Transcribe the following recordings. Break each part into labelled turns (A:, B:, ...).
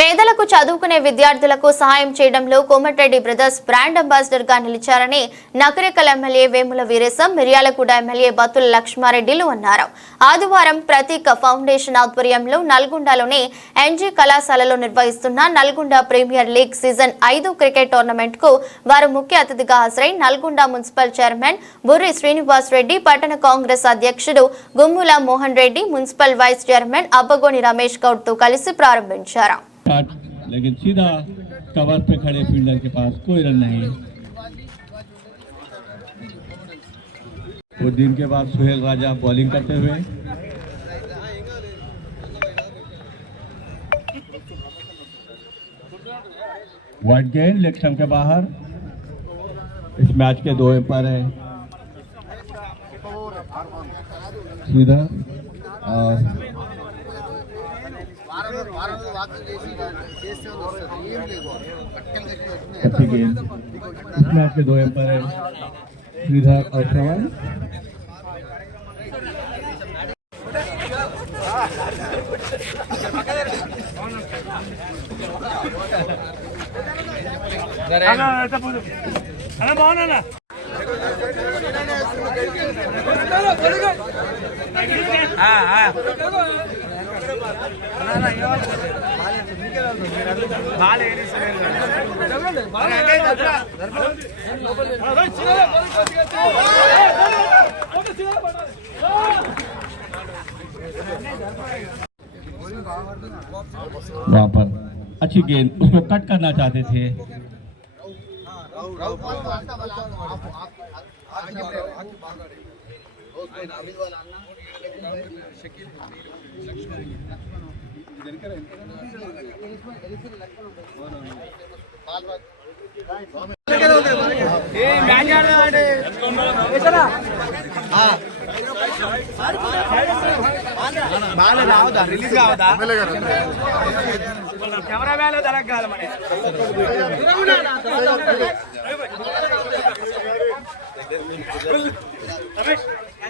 A: పేదలకు చదువుకునే విద్యార్థులకు సహాయం చేయడంలో కోమటిరెడ్డి బ్రదర్స్ బ్రాండ్ అంబాసిడర్గా నిలిచారని నకరికల్ ఎమ్మెల్యే వేముల వీరేశం మిర్యాలగూడ ఎమ్మెల్యే బతుల లక్ష్మారెడ్డిలు అన్నారు. ఆదివారం ప్రతీక ఫౌండేషన్ ఆధ్వర్యంలో నల్గొండలోని ఎన్జీ కళాశాలలో నిర్వహిస్తున్న నల్గొండ ప్రీమియర్ లీగ్ సీజన్ ఐదు క్రికెట్ టోర్నమెంట్కు వారు ముఖ్య అతిథిగా హాజరై నల్గొండ మున్సిపల్ చైర్మన్ బుర్రి శ్రీనివాస్ రెడ్డి పట్టణ కాంగ్రెస్ అధ్యక్షుడు Gummula Mohan Reddy municipal vice chairman Abbagoni Ramesh గౌడ్తో కలిసి ప్రారంభించారు.
B: शॉट लेकिन सीधा कवर पे खड़े फील्डर के पास कोई रन नहीं। कुछ दिन के बाद सुहेल राजा बॉलिंग करते हुए। वाइट गेंद लेग के बाहर। इस मैच के दो एम्पायर हैं। सीधा వారం రోజులు వాకింగ్ చేసి చేస్తే ఏం లేదు కట్టెలు
C: కట్టిన బాగున్నా
B: हाँ हाँ पर अच्छी गेंद उसको कट करना चाहते थे
C: బాగా రావద్దా రిలీజ్ కావద్దా కెమెరా మ్యాన్ జరగాలి మరి రమేష్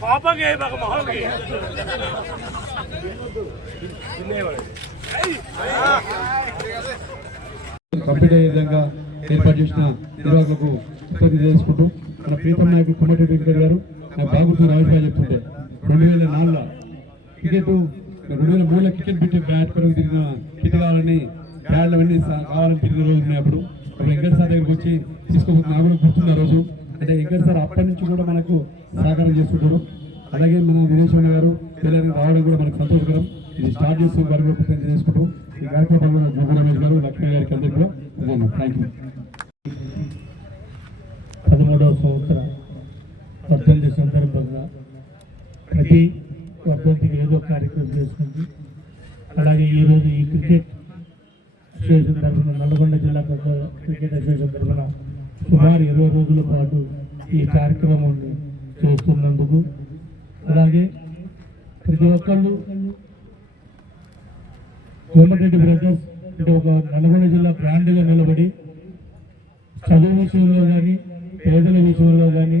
C: పాపకి ఒక మొహంకి
D: కంప్లీట్ అయ్యే విధంగా ఏర్పాటు చేసిన నిర్వాహకులకు కృతజ్ఞత చేసుకుంటూ మన ప్రీతం నాయకుడు కుమ్మటి వెంకట గారు నాకు బాగుంటుంది గుర్తున్న అభిప్రాయం చెప్తుంటే రెండు వేల నాలుగులో క్రికెట్ రెండు వేల మూడులో క్రికెట్ బిట్టి బ్యాట్ కొరకు తిరిగిన కిట్ బ్యాట్లు అవన్నీ కావాలని తిరిగిన రోజు ఉన్నాయి అప్పుడు వెంకట సార్ దగ్గరికి వచ్చి తీసుకోబోతున్న నాకు కూడా గుర్తుంది ఆ రోజు. అంటే వెంకట సార్ అప్పటి నుంచి కూడా మనకు సహకారం చేస్తుంటారు అలాగే మన వినేశ్వర గారు పిల్లలకి రావడం కూడా మనకు సంతోషకరం. ఇది స్టార్ట్ చేసిన వారి కూడా కృతజ్ఞత ఈ కార్యక్రమంలో జోగు రమేష్ గారు లక్ష్మీ గారికి అందరికీ కూడా థ్యాంక్ యూ
E: పదమూడవ సంవత్సర వర్ధంతి సందర్భంగా ప్రతి వర్ధంతికి ఏదో కార్యక్రమం చేసుకుంది అలాగే ఈరోజు ఈ క్రికెట్ అసోసియేషన్ తరఫున నల్గొండ జిల్లా క్రికెట్ అసోసియేషన్ తరఫున సుమారు ఇరవై రోజుల పాటు ఈ కార్యక్రమాన్ని చేస్తున్నందుకు. అలాగే ప్రతి ఒక్కళ్ళు కోమటిరెడ్డి బ్రదర్స్ అంటే ఒక నల్గొండ జిల్లా బ్రాండ్గా నిలబడి చదువు విషయంలో కానీ పేదల విషయంలో కానీ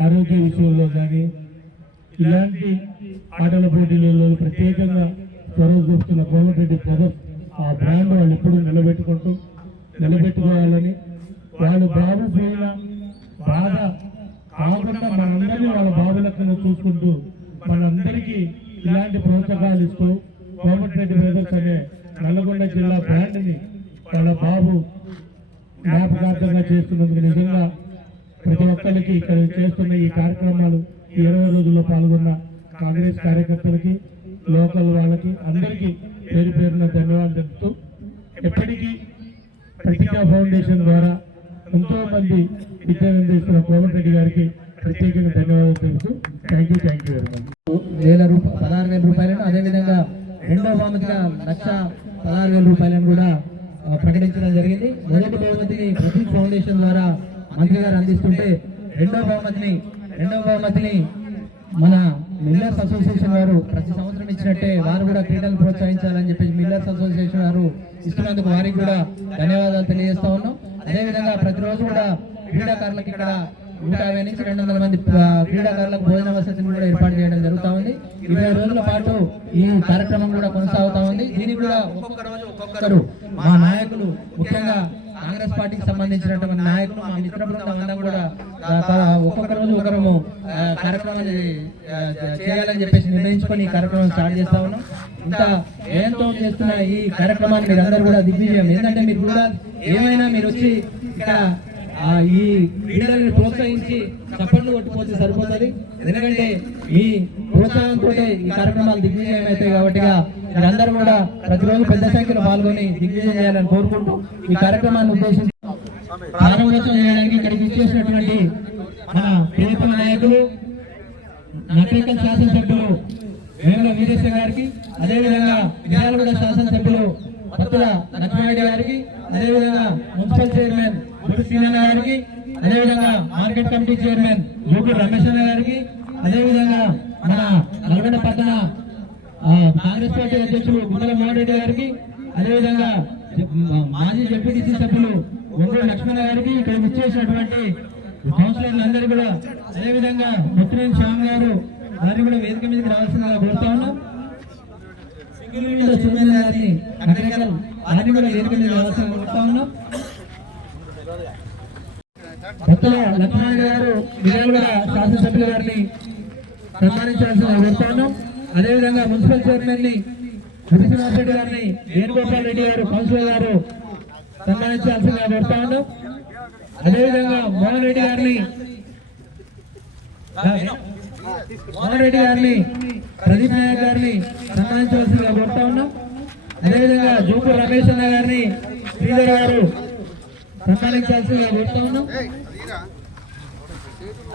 E: ఆరోగ్య విషయంలో కానీ ఇలాంటి ఆటల పోటీలలో ప్రత్యేకంగా చొరవ చూస్తున్న కోమటిరెడ్డి బ్రదర్స్ ఆ బ్రాండ్ వాళ్ళు ఎప్పుడూ నిలబెట్టుకుంటూ నిలబెట్టుకోవాలని వాళ్ళు బాబు పోయిన బాధ కాకుండా మనందరినీ వాళ్ళ బాబులకు చూసుకుంటూ మనందరికీ ఇలాంటి ప్రోత్సాహాలు ఇస్తూ కోమటిరెడ్డి బ్రదర్స్ అనే నల్గొండ జిల్లా బ్రాండ్ని వాళ్ళ బాబు జ్ఞాపకార్థంగా చేస్తున్నందుకు నిజంగా ప్రతి ఒక్కరికి ఇక్కడ చేస్తున్న ఈ కార్యక్రమాలు ఈ ఇరవై రోజుల్లో పాల్గొన్న కాంగ్రెస్ కార్యకర్తలకి లోకల్ వాళ్ళకి అందరికీ పేరు పేరున ధన్యవాదాలు తెలుపుతూ ఎప్పటికీ ప్రతిజ్ఞా ఫౌండేషన్ ద్వారా ఎంతో మంది విద్యానందేశ్వర అందిస్తున్న కోమటిరెడ్డి గారికి ప్రత్యేకంగా ధన్యవాదాలు తెలుపుతూ thank you thank you very much
F: వేల రూపాయలు పదహారు వేల రూపాయలను అదేవిధంగా రెండో బహుమతిగా లక్ష పదహారు వేల రూపాయలను కూడా ప్రకటించడం జరిగింది. మొదటి బహుమతిని ప్రతి ఫౌండేషన్ ద్వారా మంత్రి గారు అందిస్తుంటే రెండో బహుమతిని రెండో బహుమతిని మన మిల్లర్స్ అసోసియేషన్ వారు ప్రతి సంవత్సరం ఇచ్చినట్టే వారు కూడా క్రీడలు ప్రోత్సహించాలని చెప్పేసి మిల్లర్స్ అసోసియేషన్ వారు ఇస్తున్నందుకు వారికి కూడా ధన్యవాదాలు తెలియజేస్తా ఉన్నాం. అదేవిధంగా ప్రతిరోజు కూడా క్రీడాకారులకు ఇక్కడ నూట యాభై నుంచి రెండు వందల మంది క్రీడాకారులకు భోజన వసతిని కూడా ఏర్పాటు చేయడం జరుగుతూ ఉంది. ఇరవై రోజుల పాటు ఈ కార్యక్రమం కూడా కొనసాగుతా ఉంది. దీనికి కూడా ఒక్కొక్క రోజు ఒక్కొక్కరు మా నాయకులు ముఖ్యంగా కాంగ్రెస్ పార్టీకి సంబంధించినటువంటి నాయకులు మా మిత్ర బృందం అంతా కూడా ఒక్కొక్క రోజు ఒకరము ఆ, చేయాలని చెప్పేసి నిర్ణయించుకొని ఈ కార్యక్రమం స్టార్ట్ చేస్తా ఉన్నాం. ఇంత ఏంతో చేస్తున్న ఈ కార్యక్రమాన్ని మీరు కూడా దిగ్విజయం. ఎందుకంటే మీరు కూడా ఏమైనా మీరు వచ్చి ఇక్కడ ఈ క్రీడలను ప్రోత్సహించి చప్పట్లు కొట్టుకోవచ్చు సరిపోతుంది. ఎందుకంటే ఈ ప్రోత్సాహం కూడా ఈ కార్యక్రమాలు దిగ్విజయం అవుతాయి కాబట్టి మీరందరూ కూడా ప్రతిరోజు పెద్ద సంఖ్యలో పాల్గొని దిగ్విజయం చేయాలని కోరుకుంటూ ఈ కార్యక్రమాన్ని ఉద్దేశించి ప్రారంభోత్సవం చేయడానికి ఇక్కడికి ఇచ్చేసినటువంటి మన ప్రభుత్వ నాయకులు నకరికల్ శాసనసభ్యులు వేముల వీరేశ్వర గారికి అదేవిధంగా విజయాలగూడ శాసనసభ్యులు పత్తుల లక్ష్మారెడ్డి గారికి అదేవిధంగా మున్సిపల్ చైర్మన్ గురు శ్రీనారాయణ గారికి అదేవిధంగా market committee chairman Jupur Ramesh గారికి అదేవిధంగా మన నల్గొండ పట్టణ కాంగ్రెస్ పార్టీ అధ్యక్షులు గుమ్మల మోహన్ గారికి అదేవిధంగా మాజీ జడ్పీటీసీ సభ్యులు ఒంగోలు లక్ష్మణ గారికి ఇక్కడ ఇచ్చేసినటువంటి కౌన్సిలర్లు అందరూ కూడా అదేవిధంగా ముత్తురేని శ్యామ్ గారు వారిని కూడా వేదిక మీదకి రావాల్సిందిగా కోరుతా ఉన్నాం. సింగిల్ విండో గారిని వారిని కూడా వేదిక మీద రావాల్సిందిగా కోరుతా ఉన్నాం. కొత్తల లక్ష్మణ గారు విజయవాడ శాసనసభ్యుల గారిని సన్మానించాల్సిన కోరుతాను అదేవిధంగా మున్సిపల్ చైర్మన్ని శ్రీనివాస్ రెడ్డి గారిని వేణుగోపాల్ రెడ్డి గారు కౌన్సిలర్ గారు సన్మానించాల్సిందిగా కోరుతాను అదేవిధంగా మోహన్ రెడ్డి గారిని మోహన్ రెడ్డి గారిని ప్రదీప్ నాయక్ గారిని సన్మానించవలసిందిగా కోరుతా ఉన్నాం. అదేవిధంగా జూపూర్ రమేష్ అన్న గారిని శ్రీధర్ గారు సన్మానించాల్సిందిగా కోరుతా ఉన్నాం.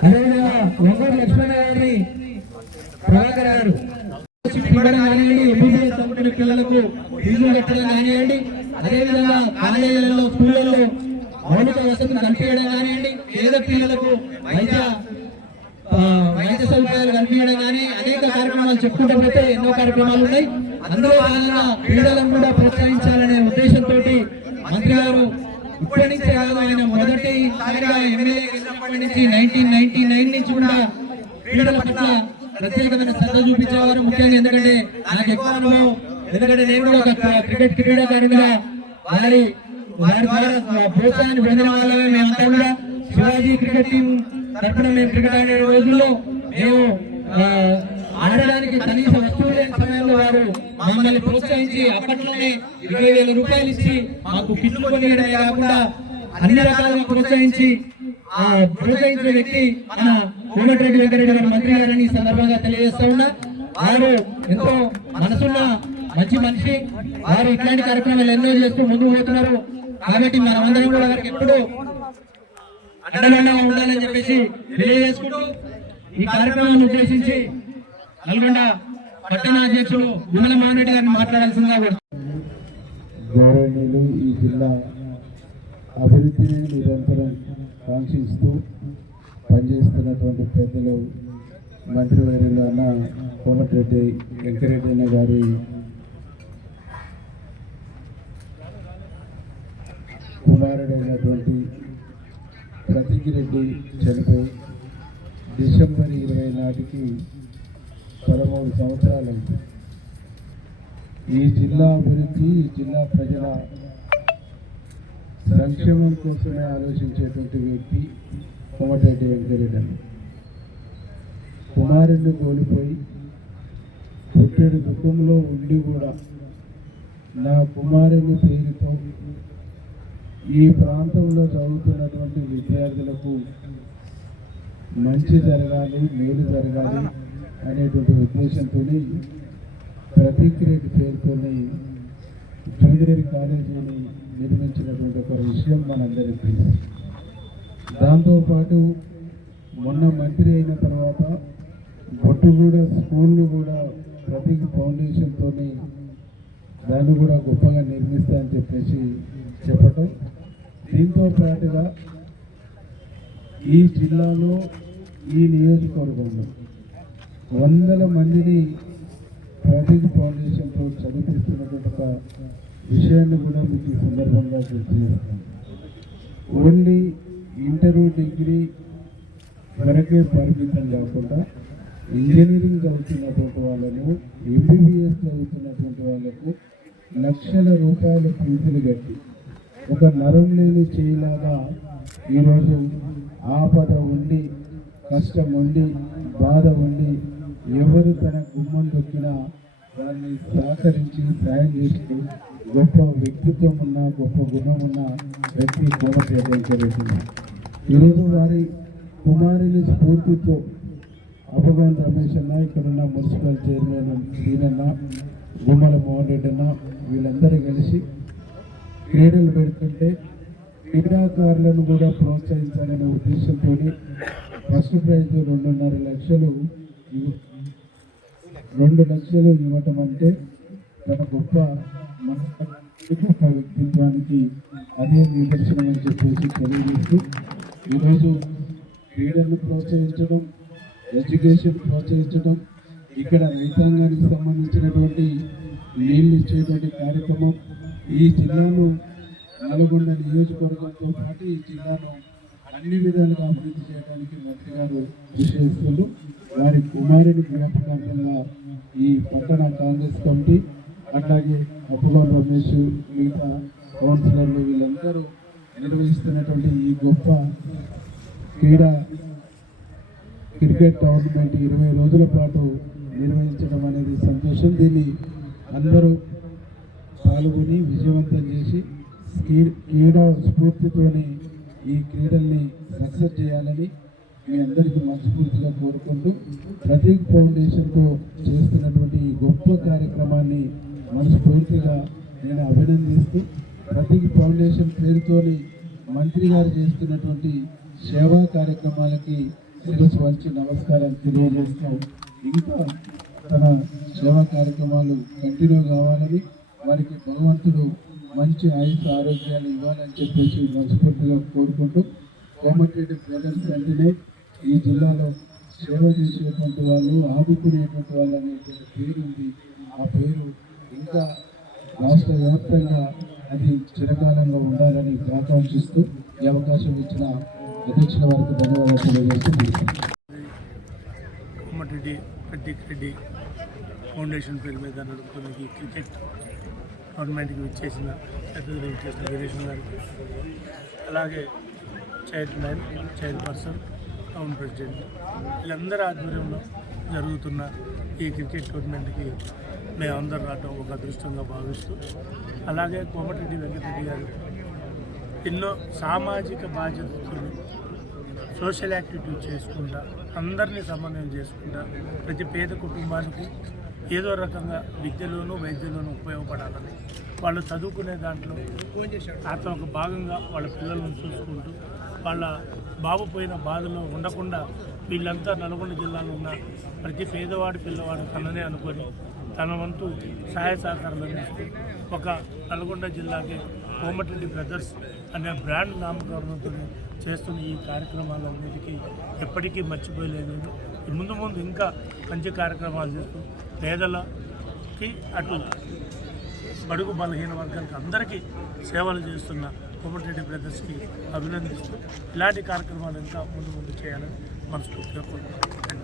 F: అదేవిధంగా ఒంగోలు లక్ష్మణ గారిని ప్రభాకర్ గారు ఇవ్వడం కానివ్వండి ఎంబీబీఎస్ చదువుకునే పిల్లలకు ఫీజులు కట్టడం కానివ్వండి అదేవిధంగా కాలేజీలలో స్కూళ్ళలో మౌలిక వసతులు కల్పించడం కానివ్వండి పేద పిల్లలకు వైద్య వైద్య సదుపాయాలు కల్పించడం కానీ అనేక కార్యక్రమాలు చెప్పుకుంటూ పోతే ఎన్నో కార్యక్రమాలు ఉన్నాయి. అందులో భాగంగా క్రీడలను కూడా ప్రోత్సహించాలనే ఉద్దేశంతో మంత్రి గారు ఇప్పటి నుంచి కాదు ఆయన మొదటి ఎమ్మెల్యే నుంచి నైన్టీన్ నైన్టీ నైన్ నుంచి కూడా క్రీడల పట్ల ప్రత్యేకమైన శ్రద్ధ చూపించేవారు ముఖ్యంగా ఎందుకంటే నాకు ఎక్కువ అనుభవం. ఎందుకంటే నేను కూడా ఒక క్రికెట్ క్రీడాకారుడిగా వారి వారి ద్వారా ప్రోత్సాహాన్ని పొందిన వాళ్ళమే మేమంతా కూడా. శివాజీ క్రికెట్ టీం తరఫున మేము క్రికెట్ ఆడే రోజుల్లో మేము ఆడడానికి కనీస వస్తువు లేని సమయంలో వారు మమ్మల్ని ప్రోత్సహించి అప్పట్లోనే ఇరవై వేల రూపాయలు ఇచ్చి మాకు కిట్లు కొనియడమే కాకుండా అన్ని రకాలుగా ప్రోత్సహించి ప్రోత్సహించిన వ్యక్తి మన కోమటిరెడ్డి వెంకరెడ్డి గారు మంత్రి గారని సందర్భంగా తెలియజేస్తా ఉన్నా. వారు ఎంతో మనసున్న మంచి మనిషి. వారు ఇట్లాంటి కార్యక్రమాలు ఎన్నో చేస్తూ ముందుకు పోతున్నారు. కాబట్టి మనమందరం కూడా వారికి ఎప్పుడు అండదండగా ఉండాలని చెప్పేసి తెలియజేసుకుంటూ ఈ కార్యక్రమాన్ని ఉద్దేశించి నల్గొండ పట్టణ అధ్యక్షుడు విమల మోహన్ గారిని మాట్లాడాల్సిందిగా కోరుతున్నాను.
G: గౌరవనీయులు ఈ జిల్లా అభివృద్ధిని నిరంతరం కాంక్షిస్తూ పనిచేస్తున్నటువంటి పెద్దలు మంత్రివర్యులు అన్న కోమటిరెడ్డి వెంకరెడ్డి అన్న గారి కుమారుడైనటువంటి ప్రతికిరెడ్డి చనిపోయి డిసెంబర్ ఇరవై నాటికి పదమూడు సంవత్సరాలైంది ఈ జిల్లా అభివృద్ధి ఈ జిల్లా ప్రజల సంక్షేమం కోసమే ఆలోచించేటువంటి వ్యక్తి కోమటిరెడ్డి వెంకరెడ్డి అని కుమారుడిని కోల్పోయి పుట్టెడు దుఃఖంలో ఉండి కూడా నా కుమారుని పేరుతో ఈ ప్రాంతంలో చదువుతున్నటువంటి విద్యార్థులకు మంచి జరగాలి మేలు జరగాలి అనేటువంటి ఉద్దేశంతో ప్రతీక్ రెడ్డి పేరుతోని జూనియర్ కాలేజీని నిర్మించినటువంటి ఒక విషయం మనందరికీ తెలుసు. దాంతోపాటు మొన్న మంత్రి అయిన తర్వాత బొట్టుగూడ స్కూల్ను కూడా ప్రతి ఫౌండేషన్తో దాన్ని కూడా గొప్పగా నిర్మిస్తా అని చెప్పేసి చెప్పటం. దీంతో పాటుగా ఈ జిల్లాలో ఈ నియోజకవర్గంలో వందల మందిని ప్రతిక్ ఫౌండేషన్తో చదివిస్తున్నటువంటి ఒక విషయాన్ని కూడా మీకు ఈ సందర్భంగా తెలియజేస్తాను ఓన్లీ ఇంటర్ డిగ్రీ వరకే పరిమితం కాకుండా ఇంజనీరింగ్ చదువుతున్నటువంటి వాళ్ళను ఎంబీబీఎస్ చదువుతున్నటువంటి వాళ్ళకు లక్షల రూపాయల ఫీజులు కట్టి ఒక నరం లేని చేయలాగా ఈరోజు ఆపద ఉండి కష్టం ఉండి బాధ ఉండి ఎవరు తన గుమ్మం దొక్కినా దాన్ని సహకరించి సాయం చేస్తూ గొప్ప వ్యక్తిత్వం ఉన్న గొప్ప గుణం ఉన్న వ్యక్తి కోమటిరెడ్డి వెంకటరెడ్డి ఈరోజు వారి కుమారుని స్ఫూర్తితో అపగాన్ రమేష్ అన్న ఇక్కడున్న మున్సిపల్ చైర్మన్ సీనన్న గుమ్మల మోహన్ రెడ్డి అన్న వీళ్ళందరూ కలిసి క్రీడలు పెడుతుంటే క్రీడాకారులను కూడా ప్రోత్సహించాలనే ఉద్దేశంతో ఫస్ట్ ప్రైజ్ రెండున్నర లక్షలు రెండు లక్షలు ఇవ్వటం అంటే తన గొప్ప వ్యక్తిత్వానికి అదే నిదర్శనం అని చెప్పేసి తెలియజేస్తూ ఈరోజు క్రీడలను ప్రోత్సహించడం ఎడ్యుకేషన్ ప్రోత్సహించడం ఇక్కడ రైతాంగానికి సంబంధించినటువంటి నీళ్ళు ఇచ్చేటువంటి కార్యక్రమం ఈ జిల్లాను నల్గొండ నియోజకవర్గంతో పాటు ఈ జిల్లాను అన్ని విధాలుగా అభివృద్ధి చేయడానికి మంత్రి గారు కృషి చేస్తున్నారు వారి కుమారుని జ్ఞాపకార్థంగా ఈ పట్టణ కాంగ్రెస్ కమిటీ అట్లాగే అప్పుగోన్ రమేష్ మిగతా కౌన్సిలర్లు వీళ్ళందరూ నిర్వహిస్తున్నటువంటి ఈ గొప్ప క్రీడా క్రికెట్ టోర్నమెంట్ ఇరవై రోజుల పాటు నిర్వహించడం అనేది సంతోషం. దీన్ని అందరూ పాల్గొని విజయవంతం చేసి క్రీడా స్ఫూర్తితోని ఈ క్రీడల్ని సక్సెస్ చేయాలని మీ అందరికీ మనస్ఫూర్తిగా కోరుకుంటూ ప్రతీక్ ఫౌండేషన్తో చేస్తున్నటువంటి ఈ గొప్ప కార్యక్రమాన్ని మనస్ఫూర్తిగా నేను అభినందిస్తూ ప్రతీక్ ఫౌండేషన్ పేరుతోని మంత్రి గారు చేస్తున్నటువంటి సేవా కార్యక్రమాలకి శిరస్సు వంచి నమస్కారం తెలియజేస్తూ ఇంకా తన సేవా కార్యక్రమాలు కంటిన్యూ కావాలని వారికి భగవంతుడు మంచి ఆయుష్ ఆరోగ్యాలు ఇవ్వాలని చెప్పేసి మనస్ఫూర్తిగా కోరుకుంటూ కోమటిరెడ్డి బ్రదర్స్ అంటేనే ఈ జిల్లాలో సేవ చేసేటువంటి వాళ్ళు ఆదుకునేటువంటి వాళ్ళు అనేటువంటి పేరు ఉంది. ఆ పేరు ఇంకా రాష్ట్ర వ్యాప్తంగా అది చిరకాలంగా ఉండాలని ఆకాంక్షిస్తూ ఈ అవకాశం ఇచ్చిన అధ్యక్షుల వారికి ధన్యవాదాలు తెలియజేస్తూ
E: కోమటిరెడ్డి ప్రతీక్ రెడ్డి ఫౌండేషన్ పేరు మీద నడుపుతున్న ఈ క్రికెట్ గవర్నమెంట్కి ఇచ్చేసిన పెద్దలు ఇచ్చేసిన వీరేశం గారికి. అలాగే చైర్మన్ చైర్పర్సన్ టౌన్ ప్రెసిడెంట్. వీళ్ళందరి ఆధ్వర్యంలో జరుగుతున్న ఈ క్రికెట్ టోర్నమెంట్కి మేమందరం రావడం ఒక అదృష్టంగా భావిస్తూ అలాగే కోమటిరెడ్డి వెంకటరెడ్డి గారు ఎన్నో సామాజిక బాధ్యతలు సోషల్ యాక్టివిటీ చేసుకుంటా అందరినీ సమన్వయం చేసుకుంటా ప్రతి పేద కుటుంబానికి ఏదో రకంగా విద్యలోనూ వైద్యలోనూ ఉపయోగపడాలని వాళ్ళు చదువుకునే దాంట్లో అతను ఒక భాగంగా వాళ్ళ పిల్లలను చూసుకుంటూ వాళ్ళ బాబు పోయిన బాధలో ఉండకుండా వీళ్ళంతా నల్గొండ జిల్లాలో ఉన్న ప్రతి పేదవాడి పిల్లవాడు కన్ననే అనుకొని తన వంతు సహాయ సహకారాలు అందిస్తూ ఒక నల్గొండ జిల్లాకి కోమటిరెడ్డి బ్రదర్స్ అనే బ్రాండ్ నామకరణంతో చేస్తున్న ఈ కార్యక్రమాలన్నిటికీ ఎప్పటికీ మర్చిపోయలేదు ముందు ముందు ఇంకా మంచి కార్యక్రమాలు చేస్తూ పేదలకి అటు బడుగు బలహీన వర్గాలకు అందరికీ సేవలు చేస్తున్న కోమటిరెడ్డి బ్రదర్స్కి అభినందిస్తూ ఇలాంటి కార్యక్రమాలు ఇంకా ముందు ముందు చేయాలని మనస్ఫూర్తిగా కోరుకుంటున్నాను.